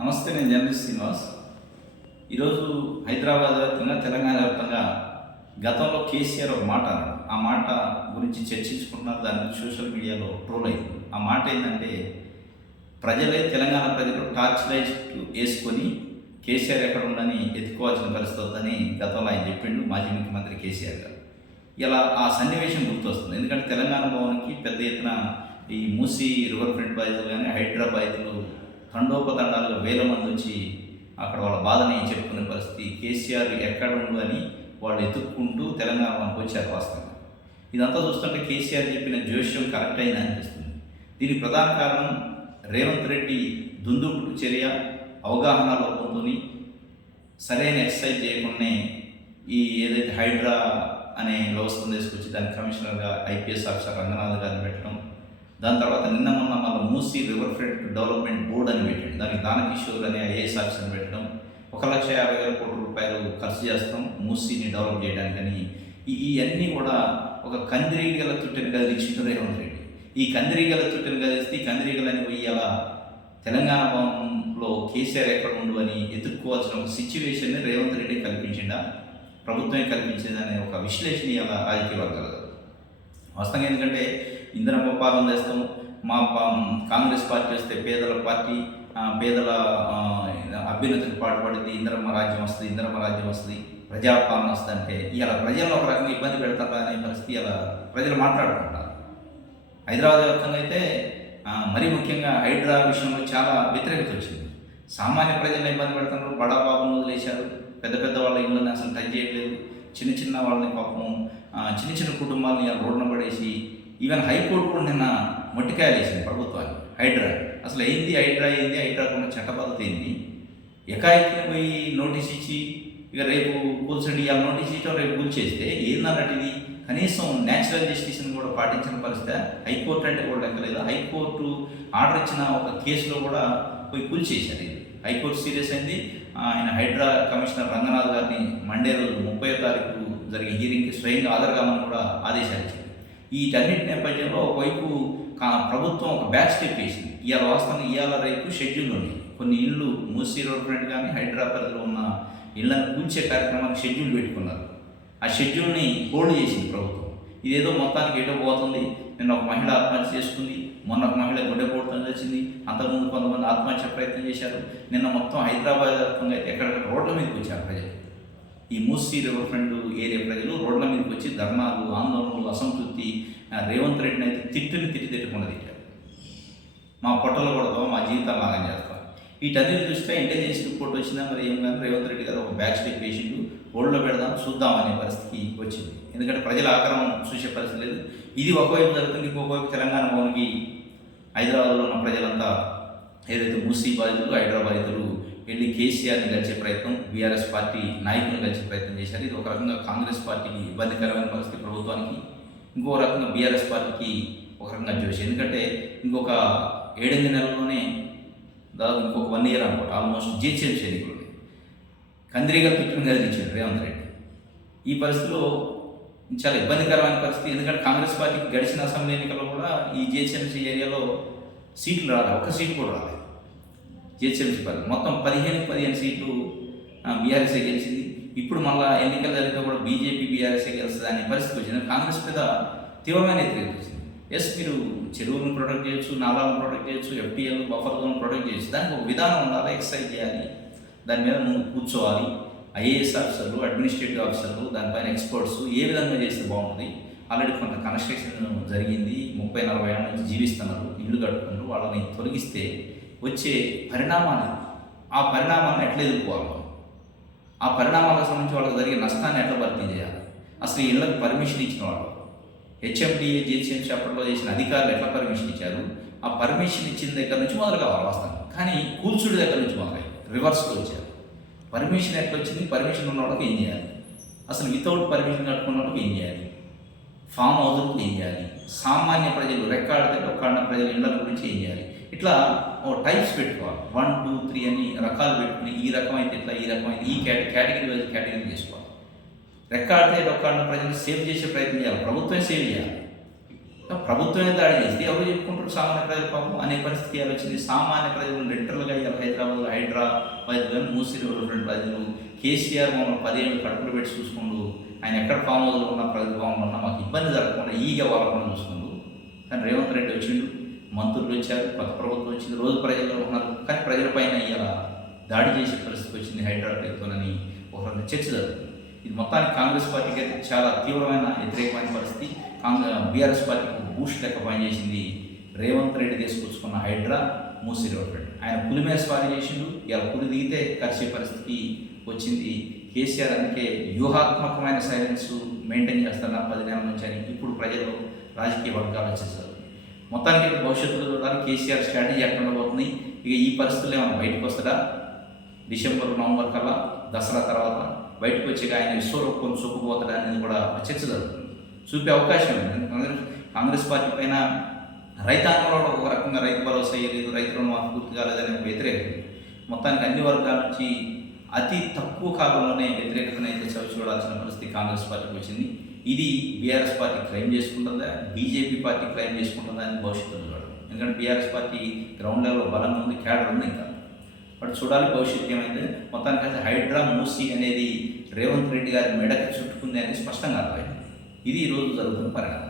నమస్తే నేను జర్నలిస్ట్ శ్రీనివాస్. ఈరోజు హైదరాబాద్ వ్యాప్తంగా తెలంగాణ వ్యాప్తంగా గతంలో కేసీఆర్ ఒక మాట ఆ మాట గురించి చర్చించుకుంటున్నారు దాని సోషల్ మీడియాలో ట్రోల్ అయింది. ఆ మాట ఏంటంటే ప్రజలే తెలంగాణ ప్రజలు టార్చ్ లైట్ వేసుకొని కేసీఆర్ ఎక్కడ ఉందని ఎత్తుకోవాల్సిన పరిస్థితి వద్దని గతంలో ఆయన చెప్పిండు మాజీ ముఖ్యమంత్రి కేసీఆర్ గారు. ఇలా ఆ సన్నివేశం గుర్తొస్తుంది. ఎందుకంటే తెలంగాణ భవన్కి పెద్ద ఎత్తున ఈ మూసీ రివర్ ఫ్రంట్ బాధితులు కానీ హైడ్రా బాధితులు తండోపతండాలుగా వేల మంది వచ్చి అక్కడ వాళ్ళ బాధని చెప్పుకునే పరిస్థితి. కేసీఆర్ ఎక్కడ ఉండు అని వాళ్ళు ఎత్తుక్కుంటూ తెలంగాణకు వచ్చారు వాస్తవంగా. ఇదంతా చూస్తుంటే కేసీఆర్ చెప్పిన జోష్యం కరెక్ట్ అయింది అనిపిస్తుంది. దీనికి ప్రధాన కారణం రేవంత్ రెడ్డి దుందుకు చర్య అవగాహన లోపంతో సరైన ఎక్సర్సైజ్ చేయకుండానే ఈ ఏదైతే హైడ్రా అనే వ్యవస్థను తీసుకొచ్చి దాని కమిషనర్గా ఐపీఎస్ ఆఫీసర్ రంగనాథ్ గారిని పెట్టడం దాని తర్వాత నిన్న మొన్న మళ్ళీ Musi river front development board అని పెట్టండి. దానికి దానకిషోర్ అనే ఐఏఎస్ ఆఫీసర్ పెట్టడం ఒక లక్ష యాభై వేల కోట్ల రూపాయలు ఖర్చు చేస్తాం మూసీని డెవలప్ చేయడానికని ఇవన్నీ కూడా ఒక కందిరీగల చుట్టని గది రేవంత్ రెడ్డి. ఈ కందిరీగల చుట్టని కదిలిస్తే ఈ కందిరీగలని పోయి అలా తెలంగాణ భవన్లో కేసీఆర్ ఎక్కడ ఉండు అని ఎదుర్కోవాల్సిన ఒక సిచ్యువేషన్ని రేవంత్ రెడ్డి కల్పించిండా? ప్రభుత్వమే కల్పించిందనే ఒక విశ్లేషణ ఇలా రాజకీయ వర్గాలు వాస్తవంగా ఎందుకంటే ఇంధనమ్మ పాలన చేస్తాం మా పా- కాంగ్రెస్ పార్టీ వస్తే పేదల పార్టీ పేదల అభ్యున్నతికి పాటుపడింది ఇందిరమ్మ రాజ్యం వస్తుంది ఇందిరమ్మ రాజ్యం వస్తుంది ప్రజాపాలన వస్తుందంటే ఇలా ప్రజలను ఒక రకంగా ఇబ్బంది పెడతారా అనే పరిస్థితి ఇలా ప్రజలు మాట్లాడుకుంటారు. హైదరాబాద్ వ్యాప్తంగా అయితే మరీ ముఖ్యంగా హైడ్రా విషయంలో చాలా వ్యతిరేకత వచ్చింది. సామాన్య ప్రజలను ఇబ్బంది పెడుతున్నారు. బడా బాబును వదిలేశారు. పెద్ద పెద్ద వాళ్ళ ఇళ్ళని అసలు టచ్ చేయట్లేదు. చిన్న చిన్న వాళ్ళని పాపం చిన్న చిన్న కుటుంబాలని ఇలా రోడ్డున పడేసి ఈవెన్ హైకోర్టు కూడా నిన్న మొట్టికాయలు వేసింది ప్రభుత్వాన్ని హైడ్రా. అసలు ఏంది హైడ్రా ఏంది హైడ్రాకు ఉన్న చట్టబద్ధత ఏంది? ఎకాయికిని పోయి నోటీస్ ఇచ్చి ఇక రేపు కూల్చండి ఆ నోటీస్ ఇచ్చి రేపు కూల్చేస్తే ఏందన్నట్టు కనీసం న్యాచురల్ జస్టిస్ని కూడా పాటించిన పరిస్థితి హైకోర్టు అంటే కూడా లెక్కలేదు. హైకోర్టు ఆర్డర్ ఇచ్చిన ఒక కేసులో కూడా పోయి కూల్చేశారు. ఇది హైకోర్టు సీరియస్ అయింది. ఆయన హైడ్రా కమిషనర్ రంగనాథ్ గారిని మండే రోజు ముప్పై తారీఖు జరిగే హీరింగ్కి స్వయంగా హాజరుగామని కూడా ఆదేశాలు ఇచ్చింది వీటన్నిటి నేపథ్యంలో ఒకవైపు ప్రభుత్వం ఒక బ్యాక్ స్టెప్ వేసింది ఇవాళ వాస్తవంగా ఇవాళ రేపు షెడ్యూల్ ఉంది. కొన్ని ఇళ్ళు మూసీ రోడ్ ఫ్రంట్ కానీ హైదరాబాద్లో ఉన్న ఇళ్ళను కూల్చే కార్యక్రమానికి షెడ్యూల్ పెట్టుకున్నారు. ఆ షెడ్యూల్ని హోల్డ్ చేసింది ప్రభుత్వం. ఇదేదో మొత్తానికి ఎటో పోతుంది. నిన్న ఒక మహిళ ఆత్మహత్య చేసుకుంది. మొన్న ఒక మహిళ గుండెపోటుతో వచ్చింది అంతకుముందు కొంతమంది ఆత్మహత్య ప్రయత్నం చేశారు. నిన్న మొత్తం హైదరాబాద్ వ్యాప్తంగా అయితే ఎక్కడెక్కడ రోడ్ల మీదకి వచ్చారు ప్రజలు. ఈ మూసీ రివర్ ఫ్రంట్ ఏరియా ప్రజలు రోడ్ల మీదకి వచ్చి ధర్నాలు ఆందోళనలు అసంతృప్తి రేవంత్ రెడ్డిని అయితే తిట్టుని తిట్టి తిట్టకుండా తిట్టారు. మా పొట్టలు కొడతాం మా జీవితాలు లాగా చేస్తాం. వీటన్నిటి దృష్ట్యా ఇంటెలిజెన్స్ రిపోర్ట్ వచ్చిందా? మరి ఏం కానీ రేవంత్ రెడ్డి గారు ఒక బ్యాక్ స్టెప్ పేషెంట్ హోల్డ్లో పెడదాం చూద్దాం అనే పరిస్థితి వచ్చింది. ఎందుకంటే ప్రజల ఆక్రమం చూసే పరిస్థితి లేదు. ఇది ఒకవైపు జరుగుతుంది ఇంకొకవైపు తెలంగాణ భవన్కి హైదరాబాద్లో ఉన్న ప్రజలంతా ఏదైతే మూసీ బాధితులు హైదరాబాదితులు వెళ్ళి కేసీఆర్ని కలిసే ప్రయత్నం బీఆర్ఎస్ పార్టీ నాయకులను కలిసే ప్రయత్నం చేశారు. ఇది ఒక రకంగా కాంగ్రెస్ పార్టీకి ఇబ్బందికరమైన పరిస్థితి ప్రభుత్వానికి ఇంకో రకంగా బీఆర్ఎస్ పార్టీకి ఒక రకంగా చూసి ఎందుకంటే ఇంకొక ఏడెనిమిది నెలల్లోనే దాదాపు ఇంకొక వన్ ఇయర్ అనమాట ఆల్మోస్ట్ జిహెచ్ఎంసీ ఎన్నికలు కందిరీగా తిట్టుకుని కదిలించాడు రేవంత్ రెడ్డి. ఈ పరిస్థితిలో చాలా ఇబ్బందికరమైన పరిస్థితి ఎందుకంటే కాంగ్రెస్ పార్టీకి గడిచిన అసెంబ్లీ ఎన్నికల్లో కూడా ఈ జిహెచ్ఎంసీ ఏరియాలో సీట్లు రాలేదు ఒక సీట్ కూడా రాలేదు జిహెచ్ఎంసీ పరిధి మొత్తం పదిహేను పదిహేను సీట్లు బీఆర్ఎస్ఏ గెలిచింది. ఇప్పుడు మళ్ళా ఎన్నికలు జరిగితే కూడా బీజేపీ బీఆర్ఎస్ఏ గెలుస్తుంది అనే పరిస్థితి వచ్చింది. కాంగ్రెస్ మీద తీవ్రమైన వ్యతిరేకత వచ్చింది. ఎస్ మీరు చెరువులను ప్రొటెక్ట్ చేయొచ్చు నాలాలను ప్రొటెక్ట్ చేయొచ్చు ఎఫ్టీఎల్ బఫర్ జోన్ ప్రొటెక్ట్ చేయొచ్చు. దానికి ఒక విధానం ఉండాలి ఎక్సర్సైజ్ చేయాలి. దాని మీద నువ్వు కూర్చోవాలి. ఐఏఎస్ ఆఫీసర్లు అడ్మినిస్ట్రేటివ్ ఆఫీసర్లు దానిపైన ఎక్స్పర్ట్స్ ఏ విధంగా చేస్తే బాగుంటుంది? ఆల్రెడీ కొంత కన్స్ట్రక్షన్ జరిగింది. ముప్పై నలభై ఏళ్ళ నుంచి జీవిస్తున్నారు. ఇల్లు కట్టుకుంటూ వాళ్ళని తొలగిస్తే వచ్చే పరిణామాలు ఆ పరిణామాలను ఎట్లా ఎదుర్కోవాలి ఆ పరిణామాలకు సంబంధించి వాళ్ళకి జరిగే నష్టాన్ని ఎట్లా భర్తీ చేయాలి? అసలు ఈ ఇళ్ళకి పర్మిషన్ ఇచ్చిన వాళ్ళు హెచ్ఎండిఏ జిహెచ్ఎం అప్పట్లో చేసిన అధికారులు ఎట్లా పర్మిషన్ ఇచ్చారు? ఆ పర్మిషన్ ఇచ్చిన దగ్గర నుంచి మొదలు కావాలి వాస్తవం కానీ కూల్చుడి దగ్గర నుంచి మొదలై రివర్స్లో వచ్చారు పర్మిషన్ ఎట్లా వచ్చింది పర్మిషన్ ఉన్న వాళ్ళకి ఏం చేయాలి? అసలు వితౌట్ పర్మిషన్ కట్టుకున్న వాళ్ళకి ఏం చేయాలి? ఫామ్ హౌస్ ఏం చేయాలి? సామాన్య ప్రజలు రెక్కాడితే ఒక్కడిన ప్రజలు ఇళ్ళ గురించి ఏం చేయాలి? ఇట్లా ఓ టైప్స్ పెట్టుకోవాలి. వన్ టూ త్రీ అని రకాలు పెట్టుకుని ఈ రకమైతే ఇట్లా ఈ రకమైతే ఈ కేట కేటగిరీ వైజ్ కేటగిరీ చేసుకోవాలి రెక్కాడితే ఒక్కడిన ప్రజలు సేవ్ చేసే ప్రయత్నం చేయాలి. ప్రభుత్వమే సేవ్ చేయాలి. ప్రభుత్వమే దాడి చేస్తే ఎవరు చెప్పుకుంటారు? సామాన్య ప్రజల పాపం అనే పరిస్థితి వచ్చింది. సామాన్య ప్రజలు లిటరల్గా ఇవాళ హైదరాబాద్ హైడ్రా ప్రజలు మూసి రెండు ప్రజలు. కేసీఆర్ మమ్మల్ని పదిహేను కడుపులు పెట్టి చూసుకుండు ఆయన ఎక్కడ ఫామ్ హౌస్లో ప్రజలు ప్రగతి భవన్లో ఉన్నా మాకు ఇబ్బంది జరగకుండా ఈగ వాళ్ళకుండా చూసుకుండు కానీ రేవంత్ రెడ్డి వచ్చిండు మంత్రులు వచ్చారు కొత్త ప్రభుత్వం వచ్చింది రోజు ప్రజల్లో ఉన్నారు. కానీ ప్రజలపైన ఇలా దాడి చేసే పరిస్థితి వచ్చింది హైదరాబాద్తోనని ఒక చర్చ జరుగుతుంది. ఇది మొత్తానికి కాంగ్రెస్ పార్టీకి అయితే చాలా తీవ్రమైన వ్యతిరేకమైన పరిస్థితి. కాంగ్రెస్ బీఆర్ఎస్ పార్టీకి బూస్ట్ లెక్క పనిచేసింది రేవంత్ రెడ్డి తీసుకొచ్చుకున్న హైడ్రా మూసి రేవంత్ ఆయన పులి మీద స్వారీ చేసిండు ఇలా పులి దిగితే కలిసే పరిస్థితి వచ్చింది. కేసీఆర్ అందుకే వ్యూహాత్మకమైన సైలెన్స్ మెయింటైన్ చేస్తారా పది నెలల నుంచి అని ఇప్పుడు ప్రజలు రాజకీయ వర్గాలు వచ్చేసారు. మొత్తానికి భవిష్యత్తులో చూడాలి కేసీఆర్ స్ట్రాటజీ ఎక్కడ పోతుంది ఇక ఈ పరిస్థితులు ఏమైనా బయటకు వస్తుందా డిసెంబర్ నవంబర్ కల్లా దసరా తర్వాత బయటకు వచ్చి ఆయన విశ్వరూపం చూపబోతాడా అనేది కూడా చర్చ జరుగుతుంది. చూపే అవకాశం ఉంది. కాంగ్రెస్ కాంగ్రెస్ పార్టీ పైన రైతాంగంలో ఒక రకంగా రైతు భరోసా వేయలేదు రైతు రుణమాఫీ పూర్తి కాలేదనే వ్యతిరేకత మొత్తానికి అన్ని వర్గాల నుంచి అతి తక్కువ కాలంలోనే వ్యతిరేకతను అయితే చవి చూడాల్సిన పరిస్థితి కాంగ్రెస్ పార్టీకి వచ్చింది. ఇది బీఆర్ఎస్ పార్టీ క్లెయిమ్ చేసుకుంటుందా? బీజేపీ పార్టీ క్లెయిమ్ చేసుకుంటుందా అని భవిష్యత్తులో చూడాలి. ఎందుకంటే బీఆర్ఎస్ పార్టీ గ్రౌండ్ లెవెల్లో బలంగా ఉంది క్యాడర్ ఉంది ఇంకా. బట్ చూడాలి భవిష్యత్తు ఏమైతే మొత్తానికి హైడ్రా మూసి అనేది రేవంత్ రెడ్డి గారి మెడకి చుట్టుకుంది అనేది స్పష్టంగా అర్థమైంది. ఇది ఈరోజు జరుగుతున్న పరిణామం.